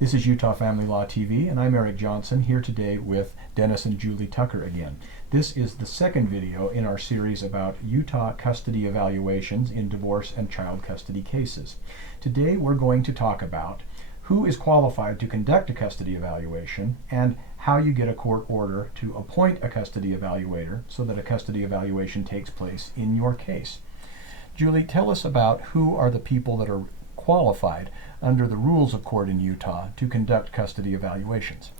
This is Utah Family Law TV, and I'm Eric Johnson, here today with Dennis and Julie Tucker again. This is the second video in our series about Utah custody evaluations in divorce and child custody cases. Today we're going to talk about who is qualified to conduct a custody evaluation and how you get a court order to appoint a custody evaluator so that a custody evaluation takes place in your case. Julie, tell us about who are the people that are qualified under the rules of court in Utah to conduct custody evaluations.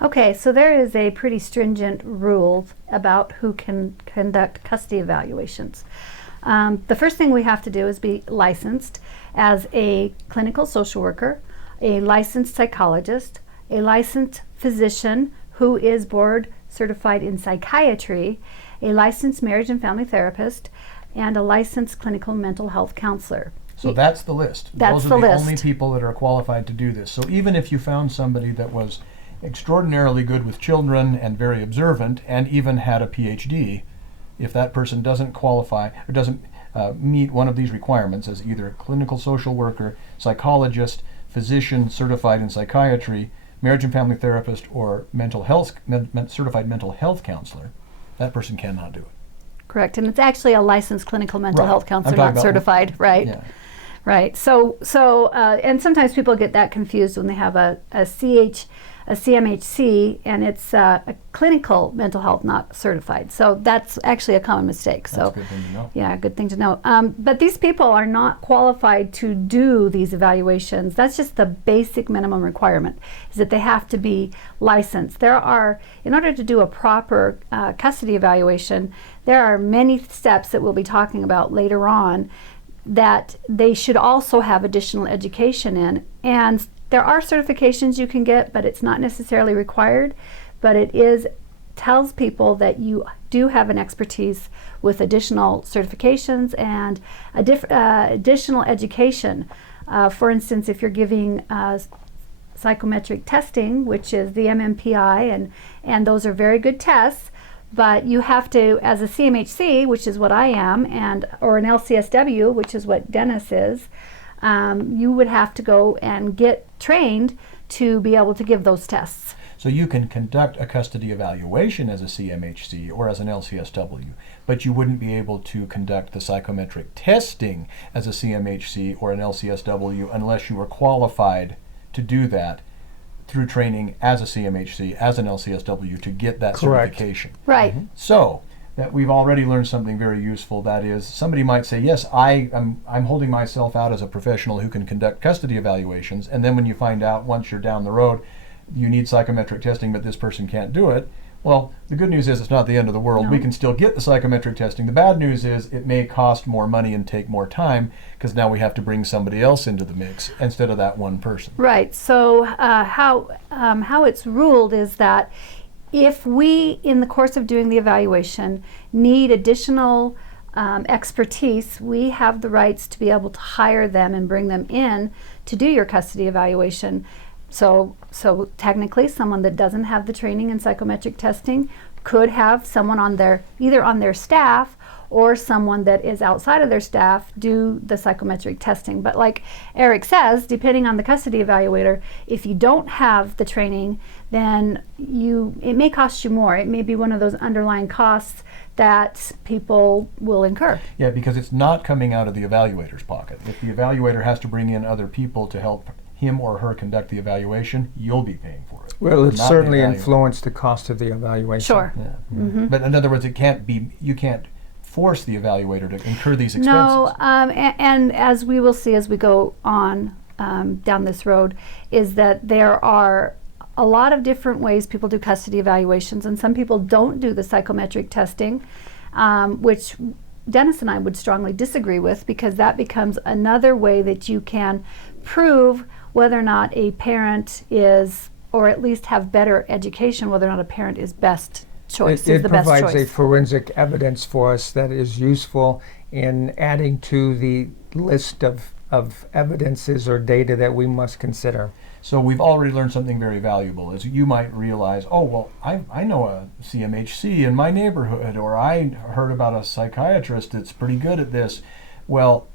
Okay, so there is a pretty stringent rule about who can conduct custody evaluations. The first thing we have to do is be licensed as a clinical social worker, a licensed psychologist, a licensed physician who is board certified in psychiatry, a licensed marriage and family therapist, and a licensed clinical mental health counselor. So that's the list. That's Those are the the list. only people that are qualified to do this. So even if you found somebody that was extraordinarily good with children and very observant and even had a PhD, if that person doesn't qualify or doesn't meet one of these requirements as either a clinical social worker, psychologist, physician certified in psychiatry, marriage and family therapist, or certified mental health counselor, that person cannot do it. Correct, and it's actually a licensed clinical mental Right. health I'm counselor, talking not about- certified, right? Yeah. Right. So, and sometimes people get that confused when they have a CMHC, and it's a clinical mental health, not certified. So that's actually a common mistake. That's So, a good thing to know. yeah, good thing to know. But these people are not qualified to do these evaluations. That's just the basic minimum requirement, is that they have to be licensed. In order to do a proper custody evaluation, there are many steps that we'll be talking about later on that they should also have additional education in. And there are certifications you can get, but it's not necessarily required. But it tells people that you do have an expertise with additional certifications and additional education. For instance, if you're giving psychometric testing, which is the MMPI, and those are very good tests, but you have to, as a CMHC, which is what I am, or an LCSW, which is what Dennis is, you would have to go and get trained to be able to give those tests. So you can conduct a custody evaluation as a CMHC or as an LCSW, but you wouldn't be able to conduct the psychometric testing as a CMHC or an LCSW unless you were qualified to do that through training as a CMHC, as an LCSW, to get that Correct. certification. Right. So that we've already learned something very useful. That is, somebody might say, yes, I'm holding myself out as a professional who can conduct custody evaluations, and then when you find out once you're down the road you need psychometric testing but this person can't do it, well, the good news is it's not the end of the world. No. We can still get the psychometric testing. The bad news is it may cost more money and take more time because now we have to bring somebody else into the mix instead of that one person. Right. So how it's ruled is that if we, in the course of doing the evaluation, need additional expertise, we have the rights to be able to hire them and bring them in to do your custody evaluation. So technically, someone that doesn't have the training in psychometric testing could have someone either on their staff or someone that is outside of their staff do the psychometric testing. But like Eric says, depending on the custody evaluator, if you don't have the training, then it may cost you more. It may be one of those underlying costs that people will incur. Yeah, because it's not coming out of the evaluator's pocket. If the evaluator has to bring in other people to help him or her conduct the evaluation, you'll be paying for it. Well, it not the certainly evaluator. influenced the cost of the evaluation. Sure. Yeah. But in other words, you can't force the evaluator to incur these expenses. No, and as we will see as we go on down this road, is that there are a lot of different ways people do custody evaluations, and some people don't do the psychometric testing, which Dennis and I would strongly disagree with, because that becomes another way that you can prove whether or not a parent is, or at least have better education, whether or not a parent is best choice, is It the best provides a choice. forensic evidence for us that is useful in adding to the list of evidences or data that we must consider. So we've already learned something very valuable. As you might realize, oh, well, I know a CMHC in my neighborhood, or I heard about a psychiatrist that's pretty good at this. Well,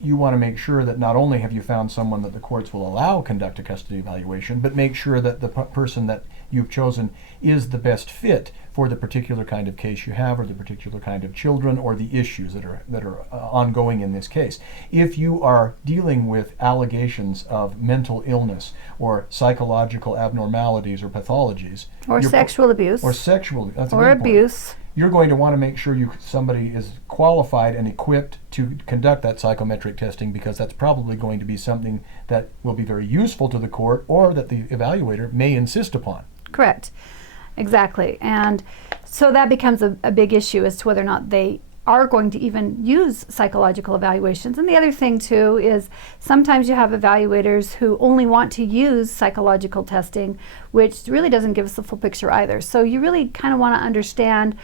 you want to make sure that not only have you found someone that the courts will allow conduct a custody evaluation, but make sure that the person that you've chosen is the best fit for the particular kind of case you have, or the particular kind of children, or the issues that are ongoing in this case. If you are dealing with allegations of mental illness or psychological abnormalities or pathologies, Or sexual abuse. or sexual, that's a or good point. abuse. You're going to want to make sure somebody is qualified and equipped to conduct that psychometric testing, because that's probably going to be something that will be very useful to the court, or that the evaluator may insist upon. Correct. Exactly. And so that becomes a big issue as to whether or not they are going to even use psychological evaluations. And the other thing too is sometimes you have evaluators who only want to use psychological testing, which really doesn't give us the full picture either. So you really kind of want to understand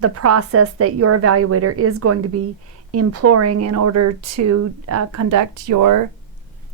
the process that your evaluator is going to be imploring in order to conduct your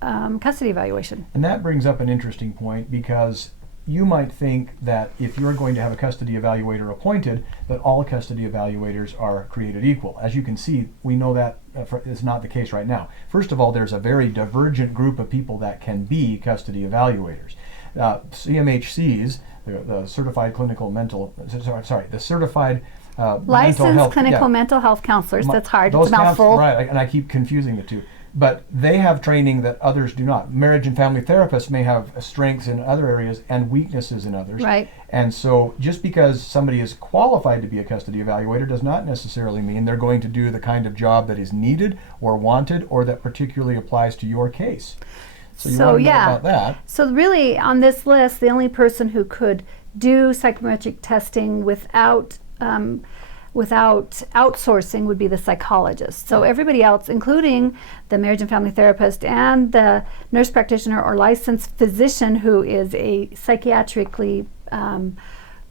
custody evaluation. And that brings up an interesting point, because you might think that if you're going to have a custody evaluator appointed, that all custody evaluators are created equal. As you can see, we know that is not the case right now. First of all, there's a very divergent group of people that can be custody evaluators. CMHCs, the Certified Clinical Mental, the Certified Licensed clinical mental health counselors. That's hard. It's a mouthful. Right, and I keep confusing the two. But they have training that others do not. Marriage and family therapists may have strengths in other areas and weaknesses in others. Right. And so just because somebody is qualified to be a custody evaluator does not necessarily mean they're going to do the kind of job that is needed or wanted, or that particularly applies to your case. So you want to know about that. So really, on this list, the only person who could do psychometric testing without outsourcing would be the psychologist. So everybody else, including the marriage and family therapist and the nurse practitioner or licensed physician who is a psychiatrically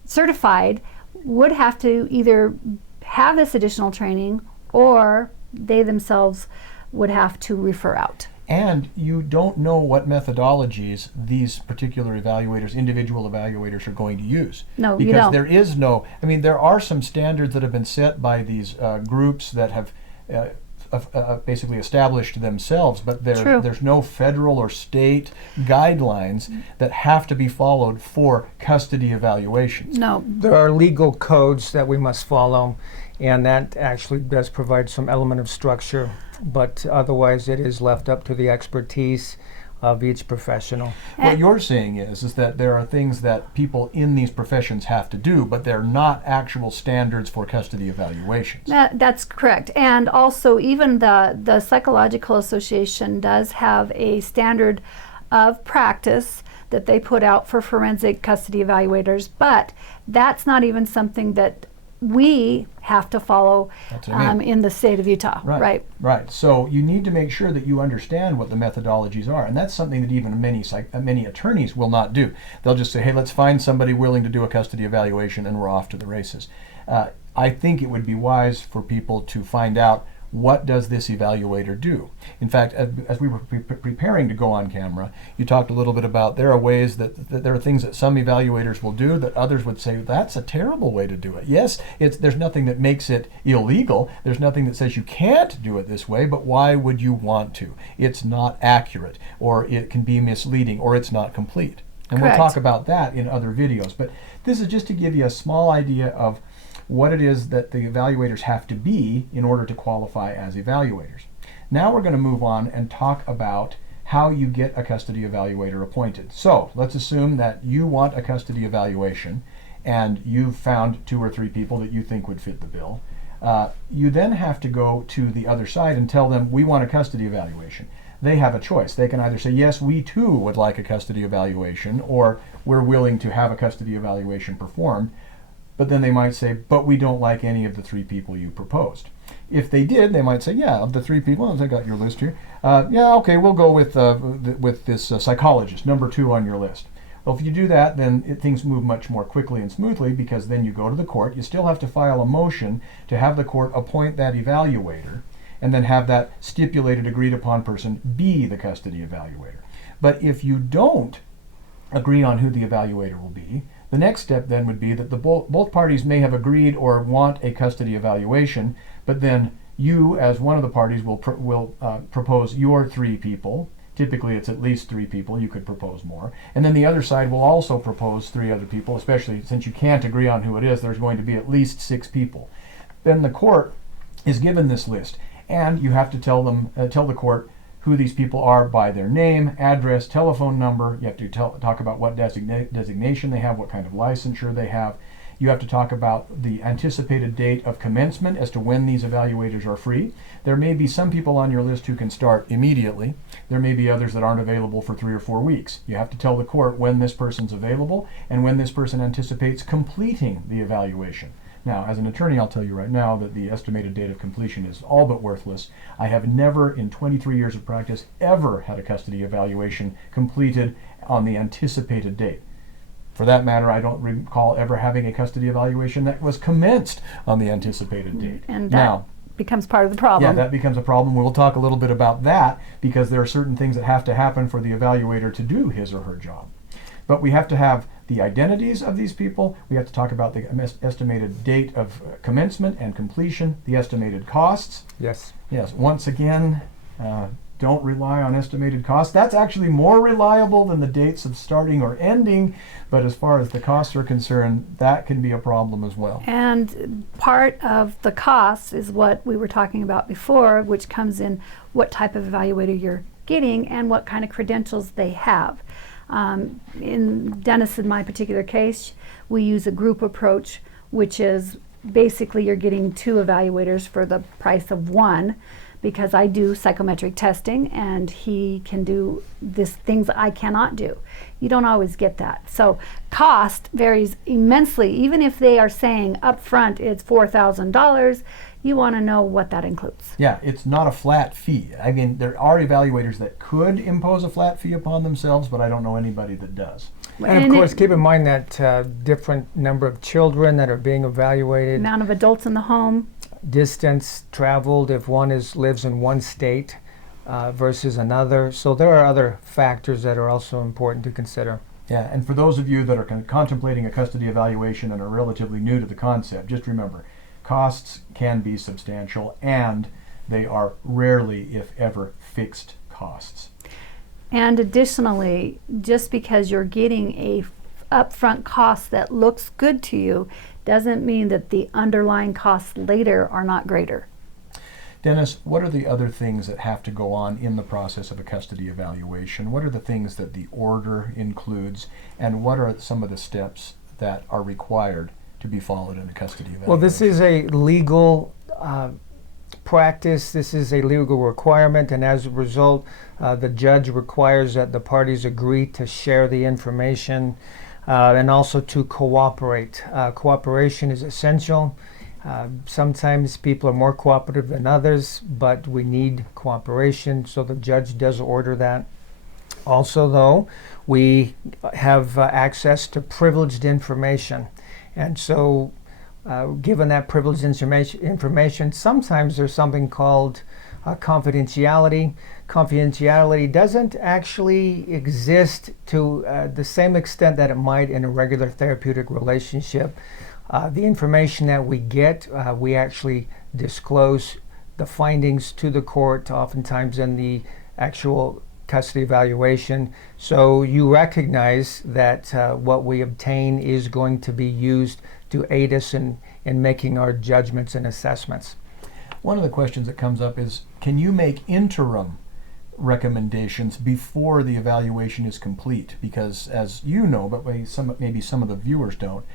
certified, would have to either have this additional training, or they themselves would have to refer out. And you don't know what methodologies these particular evaluators, individual evaluators, are going to use. No, you because don't. there is no, I mean, there are some standards that have been set by these groups that have basically established themselves, but there's no federal or state guidelines that have to be followed for custody evaluations. No. There are legal codes that we must follow, and that actually does provide some element of structure, but otherwise it is left up to the expertise of each professional. What you're saying is that there are things that people in these professions have to do, but they're not actual standards for custody evaluations. That's correct. And also, even the Psychological Association does have a standard of practice that they put out for forensic custody evaluators, but that's not even something that we have to follow in the state of Utah. Right. So you need to make sure that you understand what the methodologies are, and that's something that even many attorneys will not do. They'll just say, hey, let's find somebody willing to do a custody evaluation, and we're off to the races. I think it would be wise for people to find out, what does this evaluator do? In fact, as we were preparing to go on camera, you talked a little bit about there are ways that there are things that some evaluators will do that others would say, that's a terrible way to do it. Yes, there's nothing that makes it illegal. There's nothing that says you can't do it this way, but why would you want to? It's not accurate, or it can be misleading, or it's not complete. And Correct. We'll talk about that in other videos. But this is just to give you a small idea of what it is that the evaluators have to be in order to qualify as evaluators. Now we're going to move on and talk about how you get a custody evaluator appointed. So let's assume that you want a custody evaluation and you've found 2 or 3 people that you think would fit the bill. You then have to go to the other side and tell them, we want a custody evaluation. They have a choice. They can either say, yes, we too would like a custody evaluation, or we're willing to have a custody evaluation performed. But then they might say, but we don't like any of the 3 people you proposed. If they did, they might say, yeah, of the 3 people, I got your list here. Yeah, okay, we'll go with this psychologist, number 2 on your list. Well, if you do that, then things move much more quickly and smoothly, because then you go to the court. You still have to file a motion to have the court appoint that evaluator, and then have that stipulated, agreed upon person be the custody evaluator. But if you don't agree on who the evaluator will be, the next step then would be that both parties may have agreed or want a custody evaluation, but then You, as one of the parties, will propose your 3 people. Typically, it's at least 3 people. You could propose more. And then the other side will also propose 3 other people, especially since you can't agree on who it is, there's going to be at least 6 people. Then the court is given this list, and you have to tell the court who these people are by their name, address, telephone number. You have to talk about what designation they have, what kind of licensure they have. You have to talk about the anticipated date of commencement as to when these evaluators are free. There may be some people on your list who can start immediately. There may be others that aren't available for 3 or 4 weeks. You have to tell the court when this person's available and when this person anticipates completing the evaluation. Now, as an attorney, I'll tell you right now that the estimated date of completion is all but worthless. I have never, in 23 years of practice, ever had a custody evaluation completed on the anticipated date. For that matter, I don't recall ever having a custody evaluation that was commenced on the anticipated date. And that becomes part of the problem. Yeah, that becomes a problem. We'll talk a little bit about that because there are certain things that have to happen for the evaluator to do his or her job. But we have to have the identities of these people. We have to talk about the estimated date of commencement and completion, the estimated costs. Yes. Yes, once again, don't rely on estimated costs. That's actually more reliable than the dates of starting or ending, but as far as the costs are concerned, that can be a problem as well. And part of the costs is what we were talking about before, which comes in what type of evaluator you're getting and what kind of credentials they have. In Dennis, in my particular case, we use a group approach, which is basically you're getting 2 evaluators for the price of 1, because I do psychometric testing and he can do things I cannot do. You don't always get that. So cost varies immensely. Even if they are saying up front it's $4,000, you want to know what that includes. Yeah, it's not a flat fee. I mean, there are evaluators that could impose a flat fee upon themselves, but I don't know anybody that does. And of course, keep in mind that different number of children that are being evaluated, amount of adults in the home, distance traveled if one lives in one state versus another. So there are other factors that are also important to consider. Yeah, and for those of you that are contemplating a custody evaluation and are relatively new to the concept, just remember, costs can be substantial and they are rarely, if ever, fixed costs. And additionally, just because you're getting a upfront cost that looks good to you doesn't mean that the underlying costs later are not greater. Dennis, what are the other things that have to go on in the process of a custody evaluation? What are the things that the order includes, and what are some of the steps that are required to be followed in a custody evaluation? Well, this is a legal practice. This is a legal requirement, and as a result, the judge requires that the parties agree to share the information and also to cooperate. Cooperation is essential. Sometimes people are more cooperative than others, but we need cooperation, so the judge does order that. Also, though, we have access to privileged information, and so given that privileged information, sometimes there's something called confidentiality. Confidentiality doesn't actually exist to the same extent that it might in a regular therapeutic relationship. The information that we get, we actually disclose the findings to the court, oftentimes in the actual custody evaluation. So you recognize that what we obtain is going to be used to aid us in making our judgments and assessments. One of the questions that comes up is, can you make interim recommendations before the evaluation is complete? Because as you know, but maybe some of the viewers don't,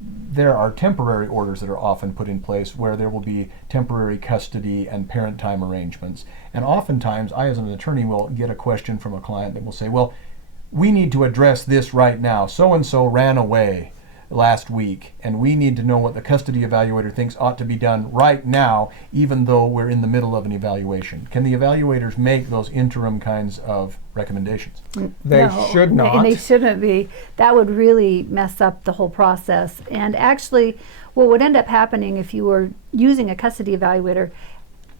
there are temporary orders that are often put in place where there will be temporary custody and parent time arrangements. And oftentimes, I as an attorney will get a question from a client that will say, well, we need to address this right now. So-and-so ran away last week, and we need to know what the custody evaluator thinks ought to be done right now, even though we're in the middle of an evaluation. Can the evaluators make those interim kinds of recommendations? They should not. And they shouldn't be. That would really mess up the whole process. And actually, what would end up happening if you were using a custody evaluator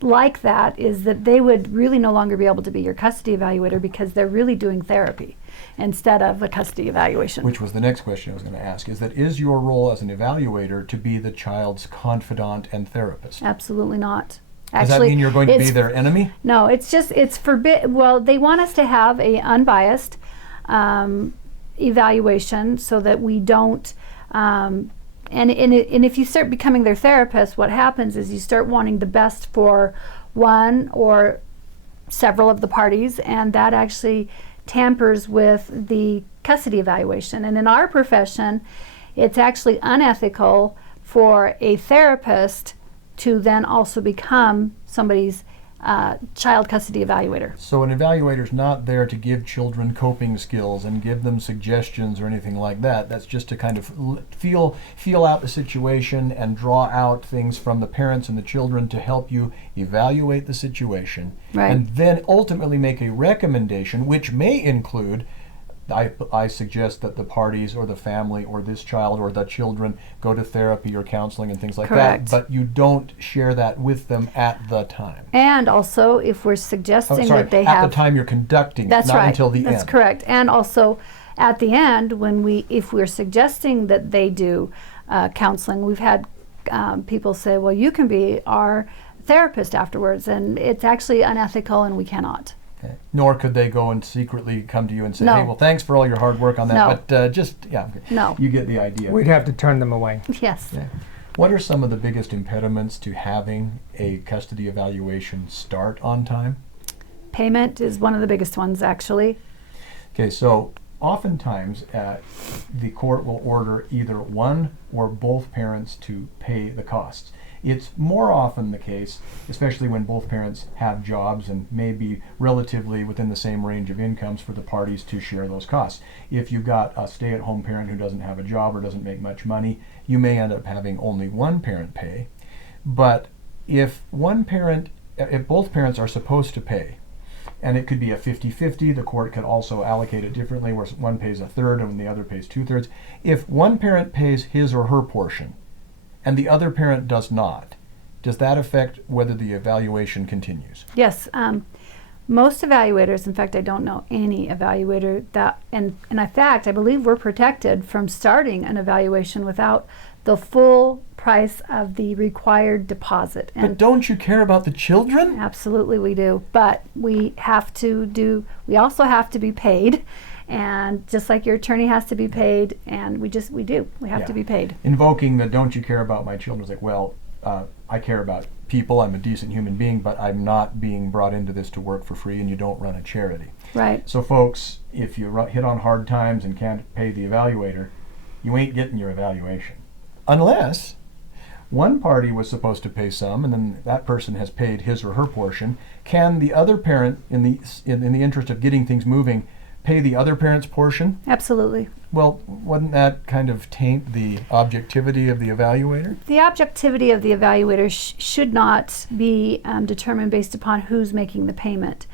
like that is that they would really no longer be able to be your custody evaluator because they're really doing therapy instead of a custody evaluation. Which was the next question I was going to ask, is your role as an evaluator to be the child's confidant and therapist? Absolutely not. Does that mean you're going to be it's- their enemy? No, it's forbid. Well, they want us to have a unbiased evaluation so that we don't. And if you start becoming their therapist, what happens is you start wanting the best for one or several of the parties, and that actually tampers with the custody evaluation. And in our profession, it's actually unethical for a therapist to then also become somebody's child custody evaluator. So an evaluator's not there to give children coping skills and give them suggestions or anything like that. That's just to kind of feel out the situation and draw out things from the parents and the children to help you evaluate the situation. Right. And then ultimately make a recommendation, which may include, I suggest that the parties or the family or this child or the children go to therapy or counseling and things like Correct. that, but you don't share that with them at the time. And also, if we're suggesting that they at have the time you're conducting it, That's not right. until the That's end. correct. And also, at the end, if we're suggesting that they do counseling, we've had people say, "Well, you can be our therapist afterwards," and it's actually unethical, and we cannot. Okay. Nor could they go and secretly come to you and say, No. "Hey, well, thanks for all your hard work on that." No. But okay. No. You get the idea. We'd have to turn them away. Yes. Yeah. What are some of the biggest impediments to having a custody evaluation start on time? Payment is one of the biggest ones, actually. Okay, so oftentimes the court will order either one or both parents to pay the costs. It's more often the case, especially when both parents have jobs and may be relatively within the same range of incomes, for the parties to share those costs. If you've got a stay-at-home parent who doesn't have a job or doesn't make much money, you may end up having only one parent pay. But if both parents are supposed to pay, and it could be a 50-50, the court could also allocate it differently, where one pays a third and the other pays 2/3. If one parent pays his or her portion and the other parent does not, does that affect whether the evaluation continues? Yes. Most evaluators, in fact, I don't know any evaluator that, and in fact, I believe we're protected from starting an evaluation without the full price of the required deposit. But don't you care about the children? Absolutely we do, but we also have to be paid, and just like your attorney has to be paid, and we have to be paid. Invoking the "don't you care about my children" is like, well, I care about people, I'm a decent human being, but I'm not being brought into this to work for free, and you don't run a charity. Right. So folks, if you hit on hard times and can't pay the evaluator, you ain't getting your evaluation. Unless one party was supposed to pay some, and then that person has paid his or her portion. Can the other parent, in the interest of getting things moving, pay the other parent's portion? Absolutely. Well, wouldn't that kind of taint the objectivity of the evaluator? The objectivity of the evaluator should not be determined based upon who's making the payment.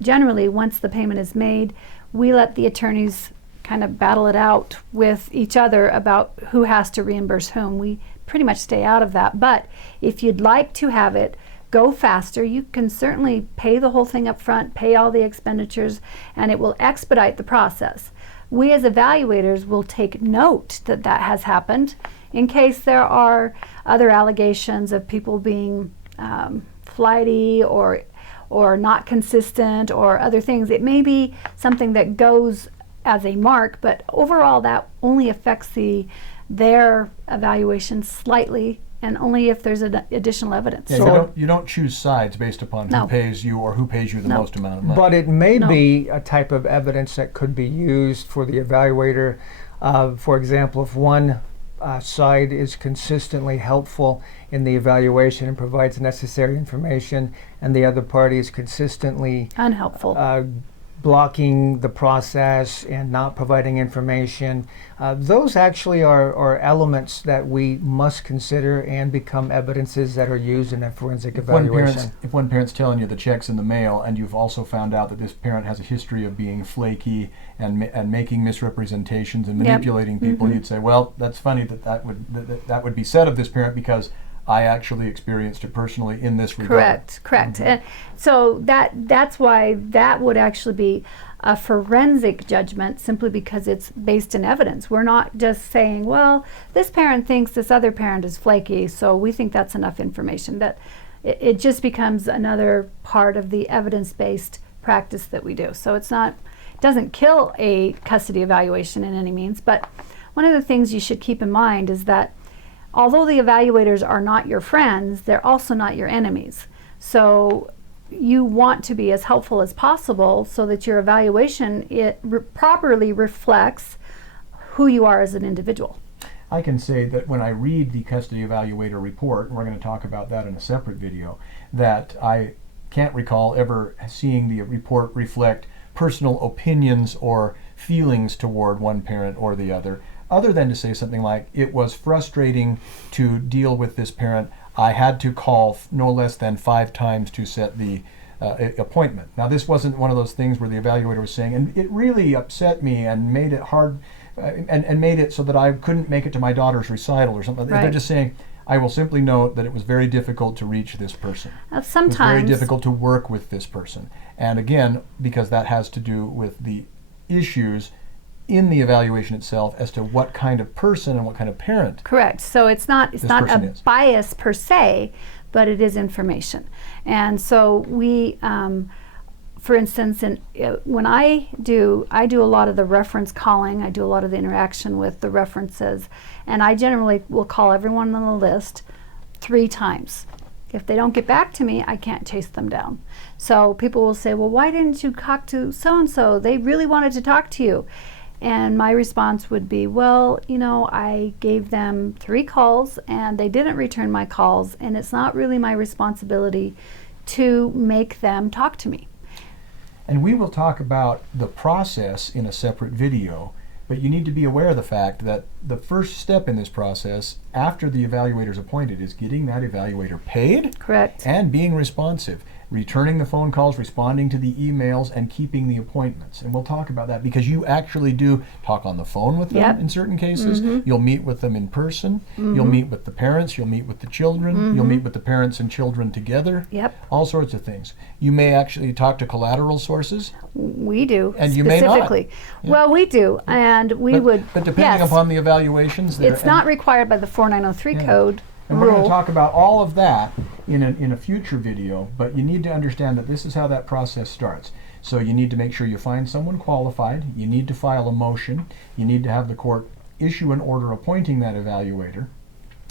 Generally, once the payment is made, we let the attorneys kind of battle it out with each other about who has to reimburse whom. We pretty much stay out of that. But if you'd like to have it go faster, you can certainly pay the whole thing up front, pay all the expenditures, and it will expedite the process. We as evaluators will take note that that has happened in case there are other allegations of people being flighty or not consistent or other things. It may be something that goes as a mark, but overall that only affects their evaluation slightly, and only if there's additional evidence. Yeah, So- you don't choose sides based upon No. who pays you or who pays you the No. most amount of money. But it may No. be a type of evidence that could be used for the evaluator. For example, if one side is consistently helpful in the evaluation and provides necessary information, and the other party is consistently Unhelpful. blocking the process and not providing information, those actually are elements that we must consider and become evidences that are used in a forensic evaluation. If one parent's telling you the check's in the mail, and you've also found out that this parent has a history of being flaky and making misrepresentations and Yep. manipulating people, Mhm. you'd say, well, that's funny that would be said of this parent because I actually experienced it personally in this regard. Correct. And so that's why that would actually be a forensic judgment, simply because it's based in evidence. We're not just saying, well, this parent thinks this other parent is flaky, so we think that's enough information. it just becomes another part of the evidence-based practice that we do. So it doesn't kill a custody evaluation in any means, but one of the things you should keep in mind is that although the evaluators are not your friends, they're also not your enemies. So you want to be as helpful as possible so that your evaluation properly reflects who you are as an individual. I can say that when I read the custody evaluator report, and we're going to talk about that in a separate video, that I can't recall ever seeing the report reflect personal opinions or feelings toward one parent or the other than to say something like, it was frustrating to deal with this parent. I had to call no less than 5 times to set the appointment. Now, this wasn't one of those things where the evaluator was saying, and it really upset me and made it hard, and made it so that I couldn't make it to my daughter's recital or something. Right. They're just saying, I will simply note that it was very difficult to reach this person. Sometimes it was very difficult to work with this person. And again, because that has to do with the issues in the evaluation itself as to what kind of person and what kind of parent. Correct. So it's not a bias per se, but it is information. And so we, for instance, when I do a lot of the reference calling, I do a lot of the interaction with the references, and I generally will call everyone on the list 3 times. If they don't get back to me, I can't chase them down. So people will say, well, why didn't you talk to so-and-so? They really wanted to talk to you. And my response would be, well, I gave them 3 calls and they didn't return my calls, and it's not really my responsibility to make them talk to me. And we will talk about the process in a separate video, but you need to be aware of the fact that the first step in this process, after the evaluator is appointed, is getting that evaluator paid. Correct. And being responsive, returning the phone calls, responding to the emails, and keeping the appointments. And we'll talk about that because you actually do talk on the phone with them. Yep. In certain cases. Mm-hmm. You'll meet with them in person. Mm-hmm. You'll meet with the parents. You'll meet with the children. Mm-hmm. You'll meet with the parents and children together. Yep. All sorts of things. You may actually talk to collateral sources. We do. And you may not. Specifically. Yeah. Well, we do, and we would. But depending yes, upon the evaluations, it's not required by the 4903 Yeah. code and we're going to rule. talk about all of that in a future video, but you need to understand that this is how that process starts. So you need to make sure you find someone qualified, you need to file a motion, you need to have the court issue an order appointing that evaluator,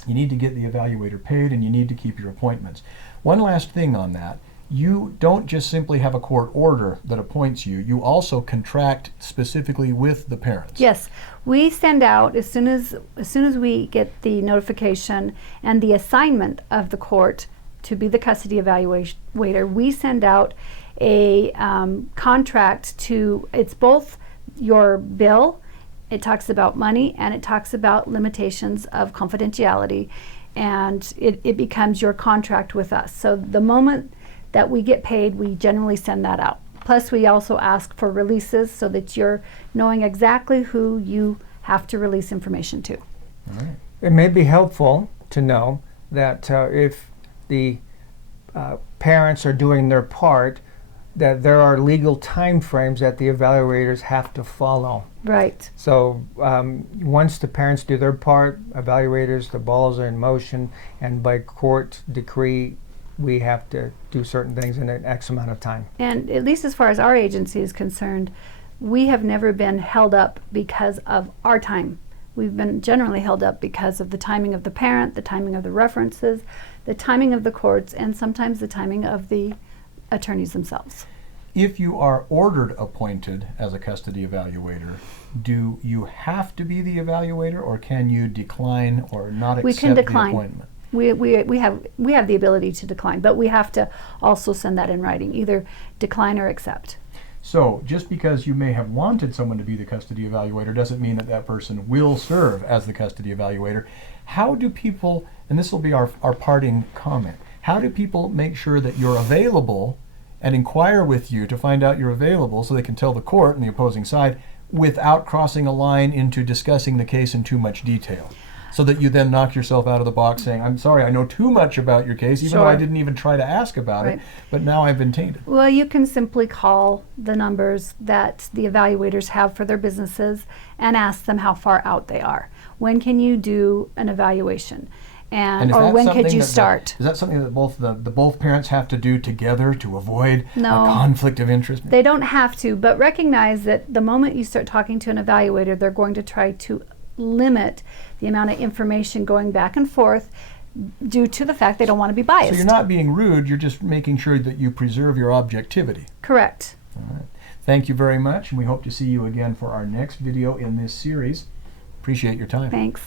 you need to get the evaluator paid, and you need to keep your appointments. One last thing on that, you don't just simply have a court order that appoints you, you also contract specifically with the parents. Yes, we send out as soon as we get the notification and the assignment of the court to be the custody evaluator, we send out a contract to, it's both your bill, it talks about money, and it talks about limitations of confidentiality, and it becomes your contract with us. So the moment that we get paid, we generally send that out. Plus, we also ask for releases so that you're knowing exactly who you have to release information to. All right. It may be helpful to know that if the parents are doing their part, that there are legal time frames that the evaluators have to follow. Right. So once the parents do their part, evaluators, the balls are in motion, and by court decree, we have to do certain things in an X amount of time. And at least as far as our agency is concerned, we have never been held up because of our time. We've been generally held up because of the timing of the parent, the timing of the references, the timing of the courts, and sometimes the timing of the attorneys themselves. If you are ordered appointed as a custody evaluator, do you have to be the evaluator, or can you decline or not We accept can the decline. appointment? We have the ability to decline, but we have to also send that in writing, either decline or accept. So just because you may have wanted someone to be the custody evaluator doesn't mean that that person will serve as the custody evaluator. How do people, and this will be our parting comment, how do people make sure that you're available and inquire with you to find out you're available so they can tell the court and the opposing side without crossing a line into discussing the case in too much detail? So that you then knock yourself out of the box saying, I'm sorry, I know too much about your case, even though I Sure. didn't even try to ask about Right. it, but now I've been tainted. Well, you can simply call the numbers that the evaluators have for their businesses and ask them how far out they are. When can you do an evaluation? and is or that when something could you that start? Is that something that the both parents have to do together to avoid No. a conflict of interest? They don't have to, but recognize that the moment you start talking to an evaluator, they're going to try to limit the amount of information going back and forth due to the fact they don't want to be biased. So you're not being rude, you're just making sure that you preserve your objectivity. Correct. All right. Thank you very much, and we hope to see you again for our next video in this series. Appreciate your time. Thanks.